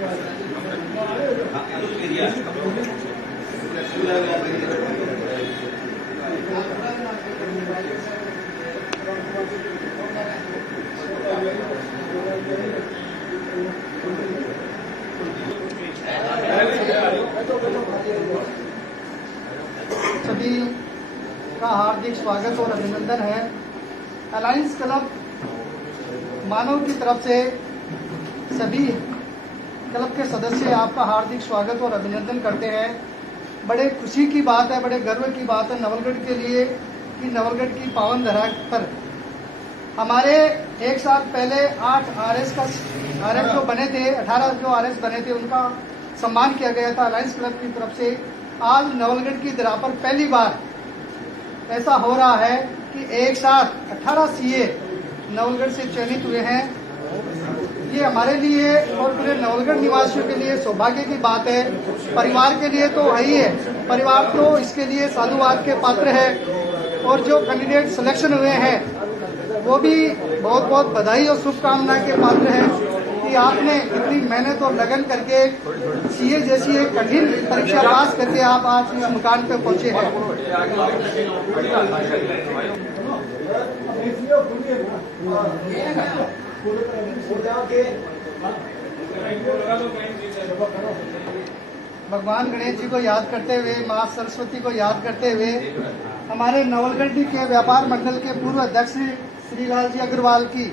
सभी का हार्दिक स्वागत और अभिनंदन है। अलायंस क्लब मानव की तरफ से सभी क्लब के सदस्य आपका हार्दिक स्वागत और अभिनंदन करते हैं। बड़े खुशी की बात है, बड़े गर्व की बात है नवलगढ़ के लिए कि नवलगढ़ की पावन धरा पर हमारे एक साल पहले 8 आरएस जो बने थे, 18 जो आरएस बने थे उनका सम्मान किया गया था अलायंस क्लब की तरफ से। आज नवलगढ़ की धरा पर पहली बार ऐसा हो रहा है कि एक साथ 18 सीए नवलगढ़ से चयनित हुए हैं। ये हमारे लिए और पूरे नवलगढ़ निवासियों के लिए सौभाग्य की बात है। परिवार के लिए तो है ही है, परिवार तो इसके लिए साधुवाद के पात्र है। और जो कैंडिडेट सिलेक्शन हुए हैं वो भी बहुत बहुत बधाई और शुभकामना के पात्र हैं कि आपने इतनी मेहनत और लगन करके सीए जैसी एक कठिन परीक्षा पास करके आप आज इस मुकाम पे पहुंचे हैं। भगवान गणेश जी को याद करते हुए, माँ सरस्वती को याद करते हुए हमारे नवलगढ़ के व्यापार मंडल के पूर्व अध्यक्ष श्रीलाल जी अग्रवाल की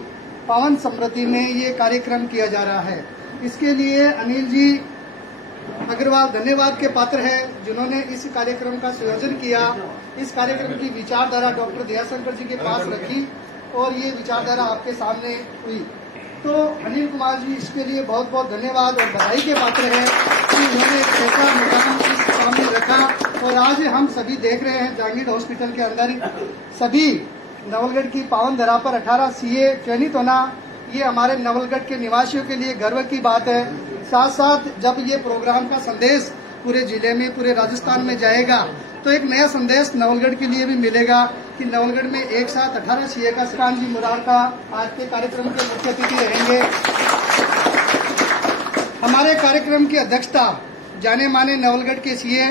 पावन स्मृति में ये कार्यक्रम किया जा रहा है। इसके लिए अनिल जी अग्रवाल धन्यवाद के पात्र है जिन्होंने इस कार्यक्रम का संयोजन किया। इस कार्यक्रम की विचारधारा डॉक्टर दयाशंकर जी के पास रखी और ये विचारधारा आपके सामने हुई। तो अनिल कुमार जी इसके लिए बहुत बहुत धन्यवाद और बधाई के पात्र है कि उन्होंने एक ऐसा मुकाम इस सामने रखा। और आज हम सभी देख रहे हैं जहांगीर हॉस्पिटल के अंदर सभी नवलगढ़ की पावन धरा पर 18 सीए चयनित होना, ये हमारे नवलगढ़ के निवासियों के लिए गर्व की बात है। साथ साथ जब ये प्रोग्राम का संदेश पूरे जिले में, पूरे राजस्थान में जाएगा तो एक नया संदेश नवलगढ़ के लिए भी मिलेगा कि नवलगढ़ में एक साथ 18 सीए का श्रीकांत जी मुरार का आज के कार्यक्रम के मुख्य अतिथि रहेंगे। हमारे कार्यक्रम की अध्यक्षता जाने माने नवलगढ़ के सीए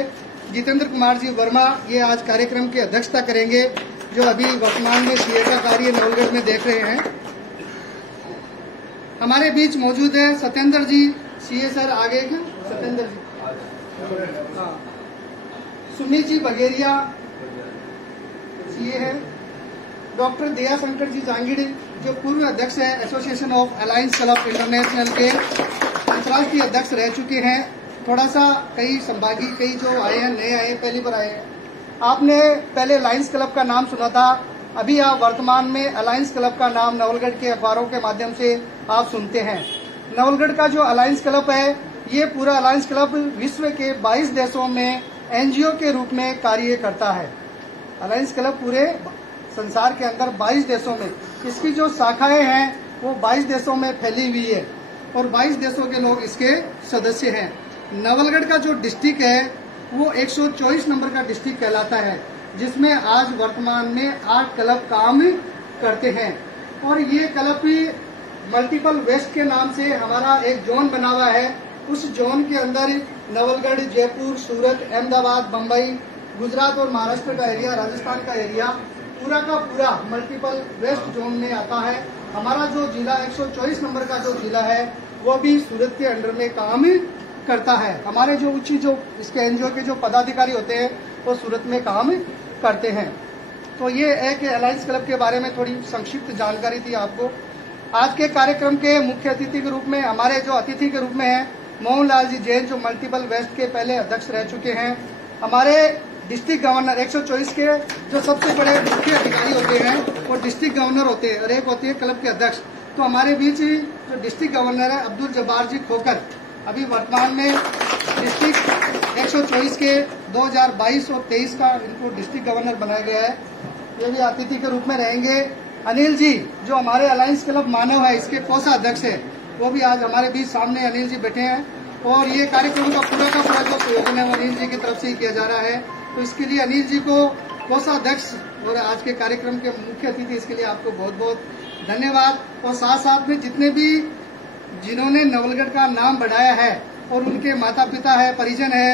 जितेंद्र कुमार जी वर्मा ये आज कार्यक्रम की अध्यक्षता करेंगे, जो अभी वर्तमान में सीए का कार्य नवलगढ़ में देख रहे हैं। हमारे बीच मौजूद है सत्येंद्र जी सीए सर, आगे क्या सत्येंद्र जी, सुनी जी बघेरिया सीए है। डॉक्टर दयाशंकर जी जांगीड़ जो पूर्व अध्यक्ष है association of alliance club international के, अंतर्राष्ट्रीय अध्यक्ष रह चुके हैं। थोड़ा सा कई संभागी कई जो आए हैं, नए आए, पहली बार आए हैं। आपने पहले अलायंस क्लब का नाम सुना था, अभी आप वर्तमान में अलायंस क्लब का नाम नवलगढ़ के अखबारों के माध्यम से आप सुनते हैं। नवलगढ़ का जो अलायंस क्लब है, ये पूरा अलायंस क्लब विश्व के 22 देशों में एनजीओ के रूप में कार्य करता है। अलायंस क्लब पूरे संसार के अंदर 22 देशों में, इसकी जो शाखाएं हैं वो 22 देशों में फैली हुई है और 22 देशों के लोग इसके सदस्य हैं। नवलगढ़ का जो डिस्ट्रिक्ट है वो 124 नंबर का डिस्ट्रिक्ट कहलाता है, जिसमें आज वर्तमान में 8 क्लब काम करते हैं। और ये क्लब भी मल्टीपल वेस्ट के नाम से हमारा एक जोन बना हुआ है। उस जोन के अंदर नवलगढ़, जयपुर, सूरत, अहमदाबाद, बम्बई, गुजरात और महाराष्ट्र का एरिया, राजस्थान का एरिया पूरा का पूरा मल्टीपल वेस्ट जोन में आता है। हमारा जो जिला 124 नंबर का जो जिला है वो भी सूरत के अंडर में काम करता है। हमारे जो उच्च जो इसके एनजीओ के जो पदाधिकारी होते हैं वो सूरत में काम करते हैं। तो ये है कि अलायंस क्लब के बारे में थोड़ी संक्षिप्त जानकारी थी आपको। आज के कार्यक्रम के मुख्य अतिथि के रूप में हमारे जो अतिथि के रूप में हैं मोहनलाल जी जैन, जो मल्टीपल वेस्ट के पहले अध्यक्ष रह चुके हैं। हमारे डिस्ट्रिक्ट गवर्नर 124 के जो सबसे बड़े मुख्य अधिकारी होते हैं वो डिस्ट्रिक्ट गवर्नर होते हैं और एक होती है क्लब के अध्यक्ष। तो हमारे बीच जो डिस्ट्रिक्ट गवर्नर है अब्दुल जब्बार जी खोकर, अभी वर्तमान में डिस्ट्रिक्ट 124 के 2022 और 23 का इनको डिस्ट्रिक्ट गवर्नर बनाया गया है। ये भी अतिथि के रूप में रहेंगे। अनिल जी जो हमारे अलायंस क्लब मानव है इसके कोषाध्यक्ष है, वो भी आज हमारे बीच सामने अनिल जी बैठे हैं। और ये कार्यक्रम का पूरा जो प्रयोजन है वो अनिल जी की तरफ से ही किया जा रहा है। तो इसके लिए अनिल जी को कोषाध्यक्ष और आज के कार्यक्रम के मुख्य अतिथि, इसके लिए आपको बहुत बहुत धन्यवाद। और साथ साथ में जितने भी जिन्होंने नवलगढ़ का नाम बढ़ाया है और उनके माता पिता है, परिजन है,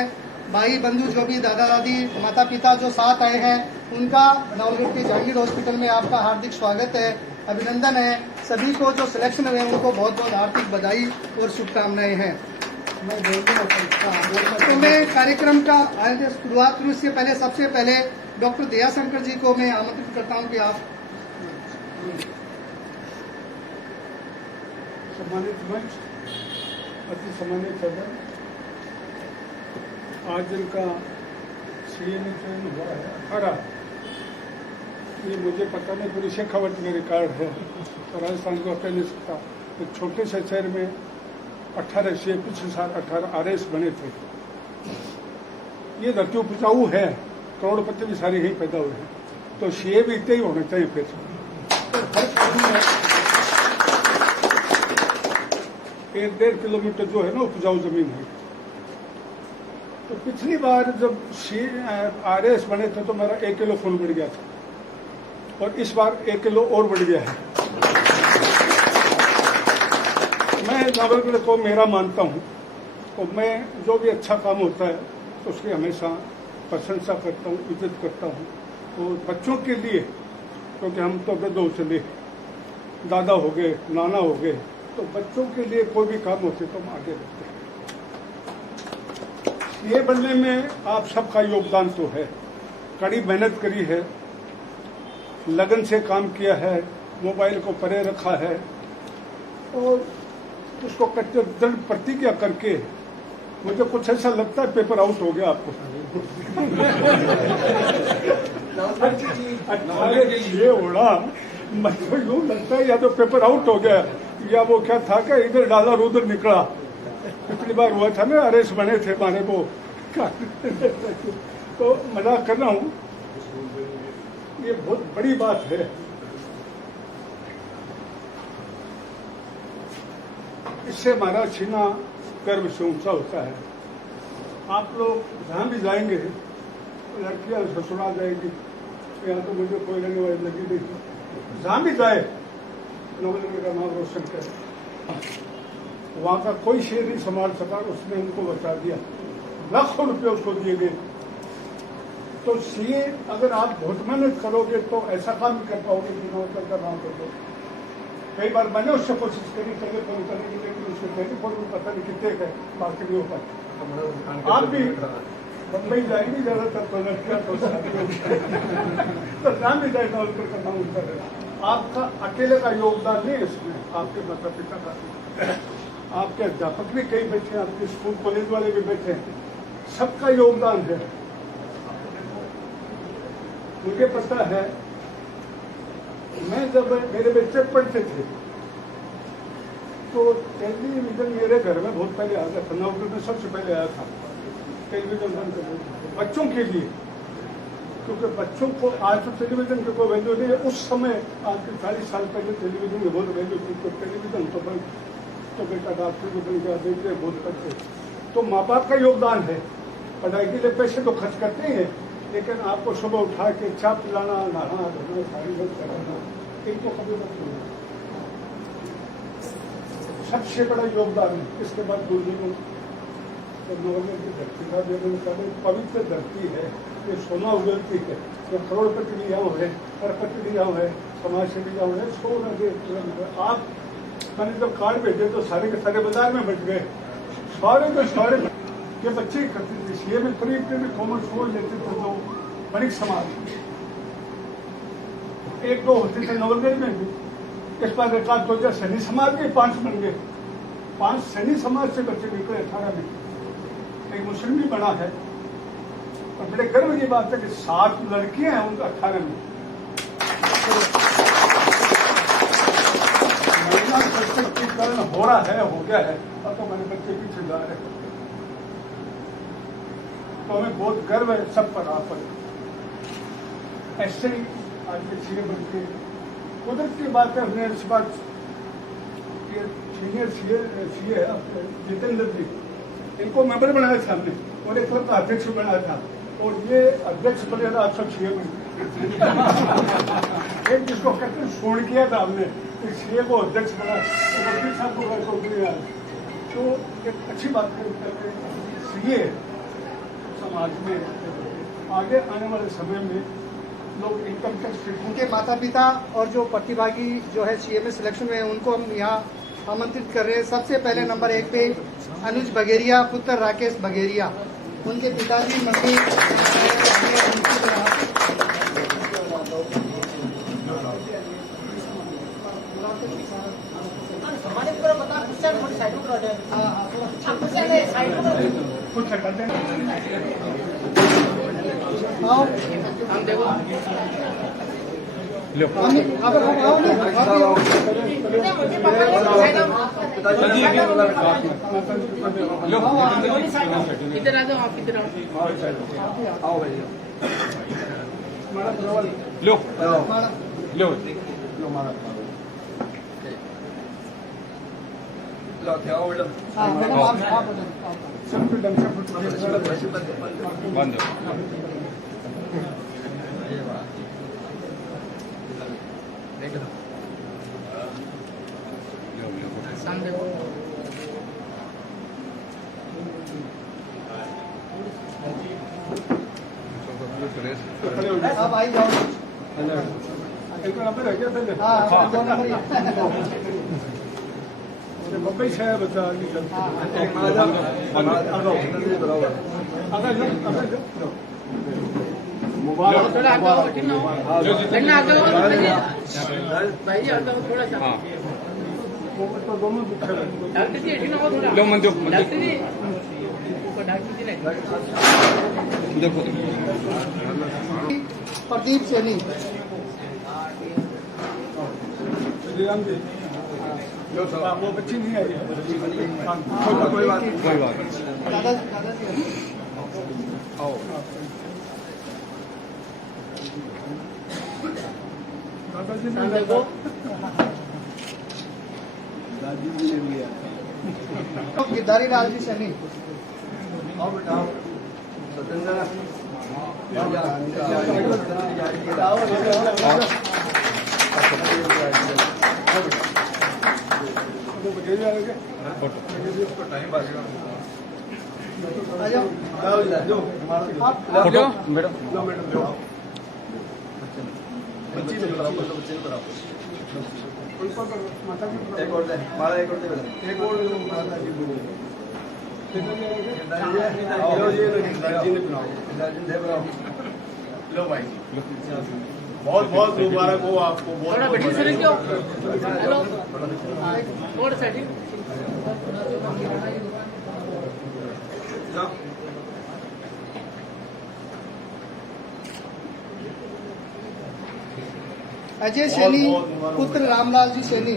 भाई बंधु जो भी दादा दादी माता पिता जो साथ आए हैं, उनका नवलगढ़ के जहांगीर हॉस्पिटल में आपका हार्दिक स्वागत है, अभिनंदन है। सभी को जो सिलेक्शन हुए उनको बहुत बहुत हार्दिक बधाई और शुभकामनाएं हैं। तो मैं कार्यक्रम का शुरुआत करूँ इससे पहले सबसे पहले डॉक्टर दयाशंकर जी को मैं आमंत्रित करता हूँ कि आप। सम्मानित मंच, अति सम्मानित सदन, आज जिनका सीए में चयन हुआ है 18, ये मुझे पता नहीं पूरी शेखावत में रिकॉर्ड है, तो राजस्थान को कह नहीं सकता। एक छोटे से शहर में 18 सीए, पिछले साल 18 आरएस बने थे। ये धरती उपजाऊ है, करोड़पति भी सारे यही पैदा हुए हैं, तो सीए भी इतने ही होने चाहिए। फिर तो 1-1.5 किलोमीटर जो है ना उपजाऊ जमीन है। तो पिछली बार जब आरएस बने थे तो मेरा 1 किलो खून बढ़ गया था, और इस बार 1 किलो और बढ़ गया है। मैं नवलगढ़ को मेरा मानता हूँ, तो मैं जो भी अच्छा काम होता है तो उसकी हमेशा प्रशंसा करता हूँ, इज्जत करता हूँ। तो बच्चों के लिए, क्योंकि हम तो वृद्धों चले, दादा हो गए, नाना हो गए, तो बच्चों के लिए कोई भी काम होते तो हम आगे बढ़ते हैं। ये बनने में आप सबका योगदान तो है, कड़ी मेहनत करी है, लगन से काम किया है, मोबाइल को परे रखा है और उसको कट्टर दृढ़ प्रतिज्ञा करके, मुझे कुछ ऐसा लगता है पेपर आउट हो गया आपको। ये उड़ा, मुझे यूं लगता है या तो पेपर आउट हो गया या वो क्या था कि इधर डाला और उधर निकला। पिछली बार हुआ था ना, अरेस बने थे हमारे वो। तो मजाक कर रहा हूं, ये बहुत बड़ी बात है। इससे हमारा सीना गर्व से ऊंचा होता है। आप लोग जहां भी जाएंगे, लड़कियां ससुराल जाएगी, यहाँ तो मुझे कोई रहने वाली लगी नहीं, जहां भी जाए नवलगढ़ का नाम रोशन करे। वहां का कोई शेर नहीं संभाल सका, उसने उनको बचा दिया, लाखों रुपये उसको दिए गए। तो सीए अगर आप बहुत मेहनत करोगे तो ऐसा काम भी कर पाओगे कि नवलगढ़ का नाम कर दो। कई बार मैंने उससे कोशिश करी टेलीफोन करने की, लेकिन उसके टेलीफोन में पता नहीं कितने का बात नहीं हो पाती। आप भी बम्बई जाएंगे ज्यादातर तो लड़कियां तो नाम भी जाए नवलगढ़ का नाम उठा है। आपका अकेले का योगदान नहीं इसमें, आपके माता पिता का, आपके अध्यापक भी कई बैठे, आपके स्कूल कॉलेज वाले भी बैठे हैं, सबका योगदान है। मुझे पता है, मैं जब मेरे बच्चे पढ़ते थे तो टेलीविजन मेरे घर में बहुत पहले आ गया था, नवलगढ़ में सबसे पहले आया था टेलीविजन बंद कर बच्चों के लिए, क्योंकि बच्चों को आज तो टेलीविजन की कोई वैल्यू नहीं है। उस समय आज के 40 साल पहले टेलीविजन की बहुत वैल्यू थी, तो टेलीविजन तो बंद, तो बेटा डॉक्टर भी बन गया, बेटे बहुत करते। तो माँ बाप का योगदान है, पढ़ाई के लिए पैसे तो खर्च करते हैं, लेकिन आपको सुबह उठा के चाय पिलाना, नहाना धोना, सारी बात कराना, इनको कभी मत भूलना, सबसे बड़ा योगदान है। इसके बाद बुजुर्गों, तो नवलगढ़ की धरती का जो पवित्र धरती है, ये सोना उगलती है, ये करोड़पति भी यहाँ है, अरबपति भी यहाँ है, समाज से भी यहाँ है, सोना दे। आप मैंने जब कार्ड भेजे तो सारे के सारे बाजार में बच गए, सारे के सारे। ये बच्चे करते थे, सीए में प्री कॉमर्स वो लेते थे, तो बणिक समाज 1-2 होते थे नवलगढ़ में भी। इस बार रिकॉर्ड तो जब सैनी समाज के 5 बन गए, 5 सैनी समाज से बच्चे निकले 18 में। एक मुस्लिम भी बना है, और बड़े गर्व की बात है कि 7 लड़कियां हैं उनका 18 में। महिला सशक्तिकरण हो रहा है, हो गया है, अब तो मेरे बच्चे पीछे जा रहे हैं। तो हमें बहुत गर्व है सब पर, आप पर। ऐसे ही आज के सीए बन के कुदरत की बात है। हमने इस बात सीनियर सीए है जितेंद्र जी, इनको मेंबर बनाया था हमने, और एक का अध्यक्ष बनाया था, और ये अध्यक्ष बने था 806 में। एक जिसको कहते हैं सोन किया था हमने, सीए को अध्यक्ष बना तो वकील साहब को नौकरी आ तो एक अच्छी बात है। सीए समाज में आगे आने वाले समय में लोग इनकम टैक्स उनके माता पिता और जो प्रतिभागी जो है सीएमए सिलेक्शन में उनको हम यहाँ आमंत्रित कर रहे हैं। सबसे पहले नंबर 1 पे अनुज बघेरिया पुत्र राकेश बघेरिया, उनके पिताजी मम्मी कुछ करते हैं। आओ लो आप आओ इधर आ जाओ, आप इधर आओ। लो लो बंद सामने देखो। आप आई जाओ। एक नंबर है क्या पहले? हाँ 2 नंबर बम्बई से है बच्चा आगे थोड़ा आगे आओ, ठीक ना हो? लगना आगे आओ, भाई जी आगे आओ थोड़ा सा। हाँ तो दोनों दुख है। डॉक्टर जी ठीक ना हो थोड़ा। लो मंजू डॉक्टर जी ऊपर डॉक्टर जी ने देखो प्रदीप सैनी, वो बच्ची नहीं आई कोई बात नहीं। दादाजी आओ दादाजी ने सामने देखो। गिरधारी लाल जी सैनी, आ जाओ आप फोटो मैडम माता जी एक और दे मारा एक और दे बेटा एक और माता जी बोलो दादी दे बनाओ लो भाई बहुत बहुत मुबारक हो आपको। थोड़ा बहुत बैठे सर क्यों? हेलो थोड़ा सा ठीक। अजय सैनी पुत्र रामलाल जी सैनी,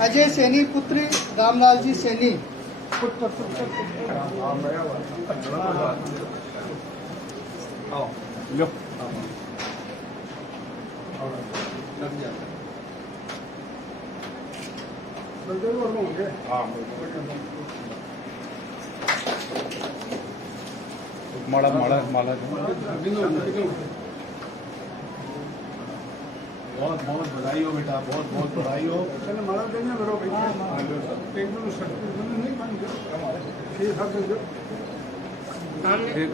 अजय सैनी पुत्र रामलाल जी सैनी, आओ लो माला माला माला बहुत बहुत बधाई हो बेटा, बहुत बहुत बधाई हो। चलो मारा देंगे मेरे एक दिन सर्टिफिकेट नहीं मांगे 6-7 दिन सामने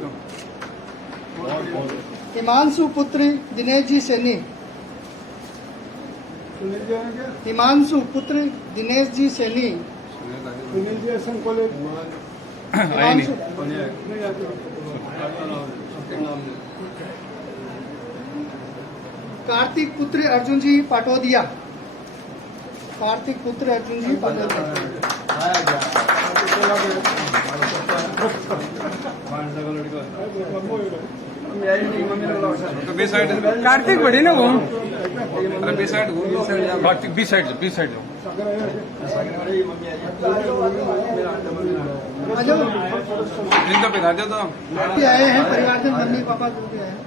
बहुत बहुत हिमांशु पुत्र दिनेश जी सैनी, सुनील जी है क्या? हिमांशु पुत्र दिनेश जी सैनी, सुनील जी एस कॉलेज आई नहीं नहीं आते। कार्तिक पुत्र अर्जुन जी पाटोदिया, कार्तिक पुत्र अर्जुन जी पाटोदिया, तो बी साइड कार्तिक बड़ी ना वो अरे B side Kartik B side लो आ जाओ। जिंदा पे आ जाओ तो भी आए हैं परिवार के मम्मी पापा जो भी आए हैं।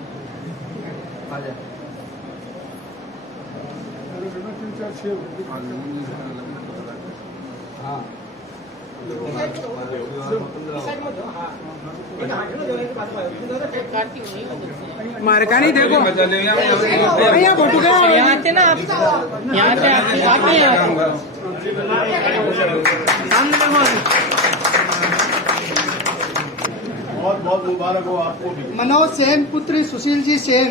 कार्तिक नहीं होगा। मारे का नहीं देखो यहाँ फोटो का यहाँ आते ना आप, यहाँ पे आते हैं सामने देखो। बहुत बहुत मुबारक हो आपको भी। मनोज सेन पुत्र सुशील जी सेन।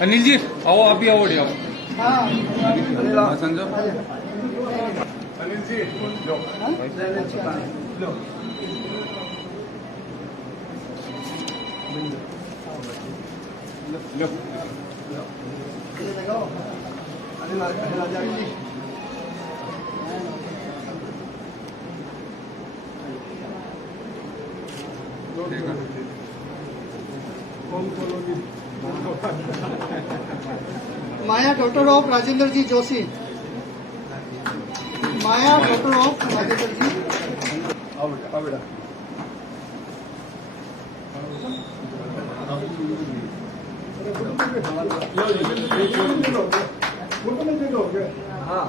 अनिल जी आओ, आप भी आओ, आओ हाँ संजय। अनिल जी लो। Maya daughter of Rajendra ji Joshi. Maya daughter of Rajendra ji. आओ बेटा, आओ बेटा। हाँ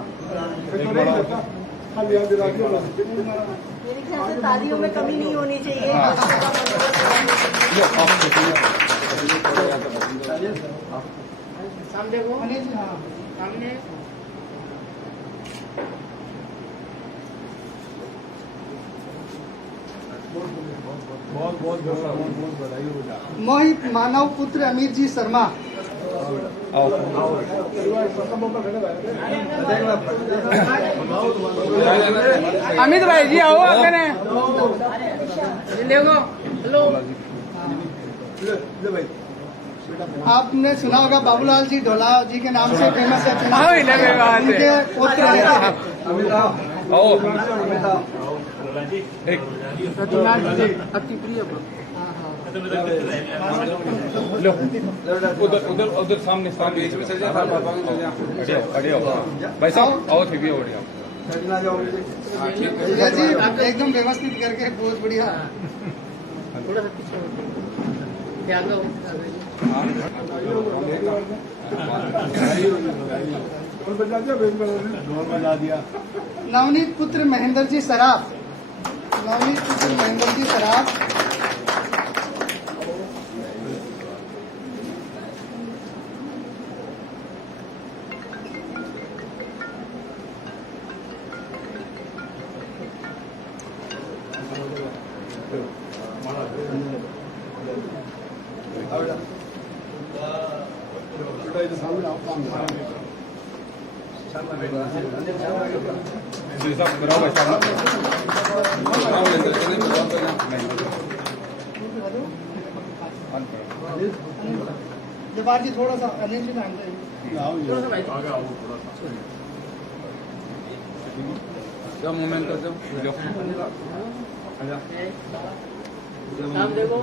मेरे ख्याल से तालियों में कमी नहीं होनी चाहिए। सामने देखो, अनिल जी हाँ सामने बहुत बहुत बधाई हो बेटा। मोहित मानव पुत्र अमीर जी शर्मा। अमित भाई जी आओ आगे ने। देखो। हेलो, ले भाई। आपने सुना होगा बाबूलाल जी ढोला जी के नाम से फेमस है आओ, ही लगे बात है। उनके पुत्र हैं। अमित आओ। आओ अमित आओ। एक अति प्रिय लो उधर उधर उधर सामने सामने बीच में चल जा। अड़े आओ भाई साहब, आओ थे भी आओ। सजना जाओ मुझे। भैया जी एकदम व्यवस्थित करके बहुत बढ़िया। थोड़ा सा पीछे ध्यान दो। बजा दिया। नवनीत पुत्र महेंद्र जी सराफ। नवनीत पुत्र महेंद्र जी सराफ। बेटा इधर सामने आप काम साहब कराओ भाई साहब। जवाहर जी थोड़ा सा अनिल जी में आएंगे। थोड़ा सा भाई आगे आओ थोड़ा सा। जो मोमेंट कर दो। साम देखो।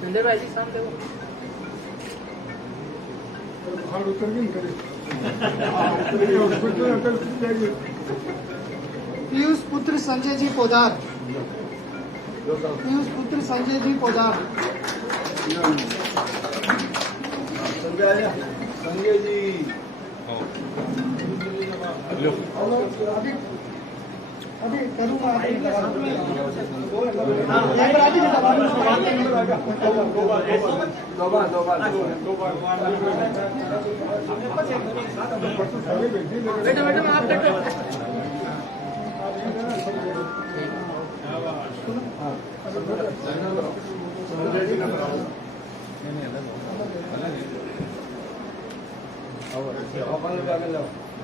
संजय भाई जी साम देखो। हाथ उतर भी नहीं करे। पीयूष पुत्र संजय जी पोदार। पीयूष पुत्र संजय जी पोदार। संजय आ जा। संजय जी। अभी करूँगा। दो बार। बेटा बेटा मैं आप बैठो।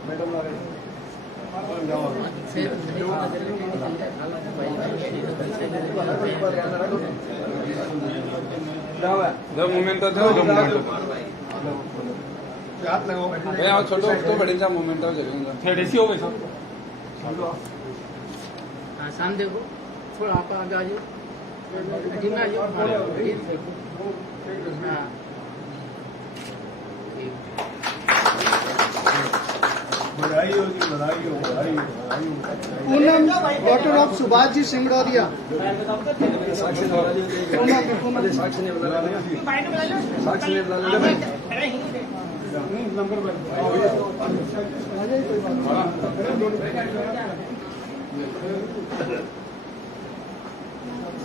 मैडम जो मोमेंट था जो मोमेंट हाथ लगाओ। भाई आओ छोटो तो बड़े सा मोमेंट हो जाएगा। थर्ड एसी हो गई साहब। हाँ साम देखो। थोड़ा आप आगे आ जाओ। टीम में आ जाओ। हाँ ठीक। बधाई हो जी, बधाई हो, बधाई हो, बधाई हो। Poonam daughter of Subhash ji सिंगड़ौदिया। साक्षी ने बुला लिया। अरे साक्षी ने बुला लिया। साक्षी ने बुला लिया। नंबर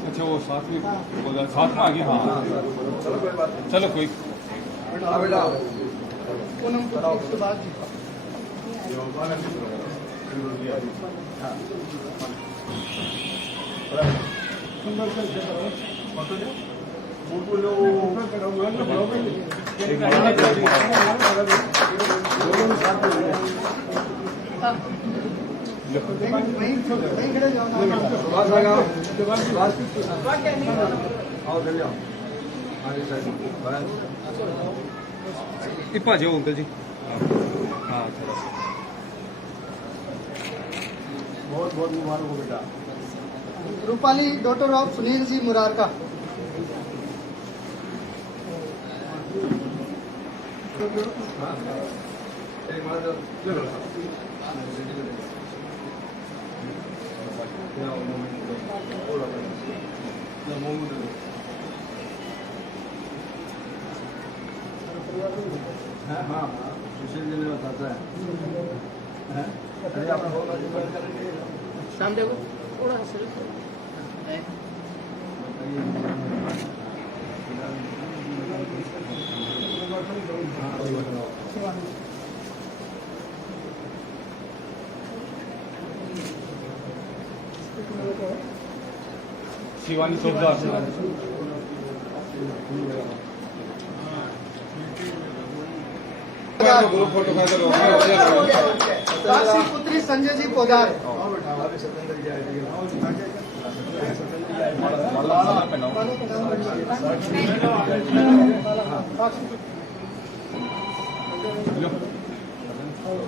अच्छा वो साथ में साथ में आ गया। हाँ चलो कोई बात नहीं। चलो कोई आओ बेटा आओ। पूनम पुत्री सुभाष जी। वहीं खड़े जाओ। सुभाष आ जाओ। सुभाष आओ जल्दी आओ। आगे साइड इप्पा जाओ अंकल जी। हाँ चलो बहुत बहुत मुबारक हो बेटा। Rupali daughter of Sunil ji Murarka. एक मार दो। हाँ हाँ सुशील जी ने बताता है। अरे आपने बहुत अच्छी बात करेंगे। शाम देखो थोड़ा सा शिवानी चौधरी। ग्रुप फोटो का करो। काशी पुत्री संजय जी पोदार। अभी सत्येंद्र जी आएंगे।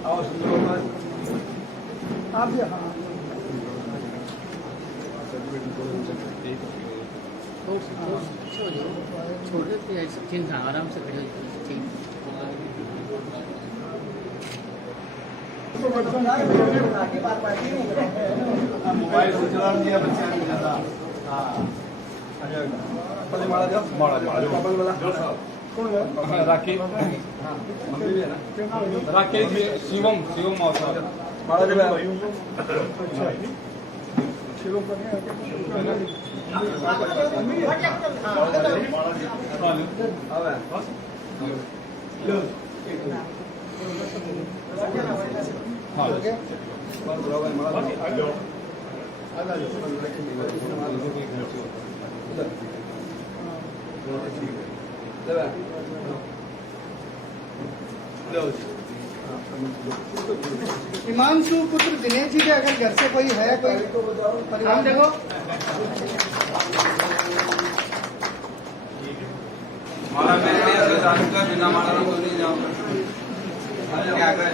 आओ आप भी हाँ। छोड़ देते हैं चिन्ह आराम से खड़े हो ठीक। मोबाइल से चला दिया बच्चे ने ज्यादा। हाँ माड़ा जाओ। माड़ा कपल वाला। राकेश मम्मी भी है ना। राकेश शिवम शिवम मौसा। माड़ा जब हाँ हिमांशु पुत्र दिनेश जी के अगर घर से कोई है कोई परिवार देखो। माला बिना माला तो नहीं जाऊंगा। क्या करें?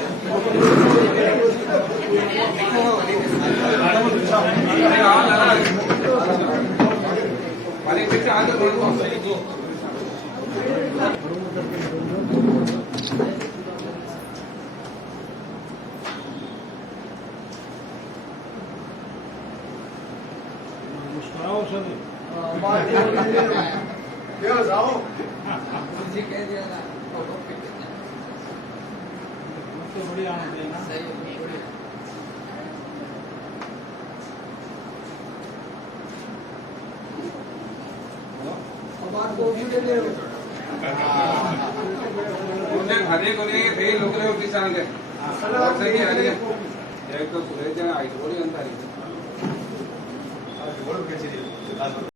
हरे को नहीं लोग सांगे एक तो सुरेश जन आई थोड़ी अंतर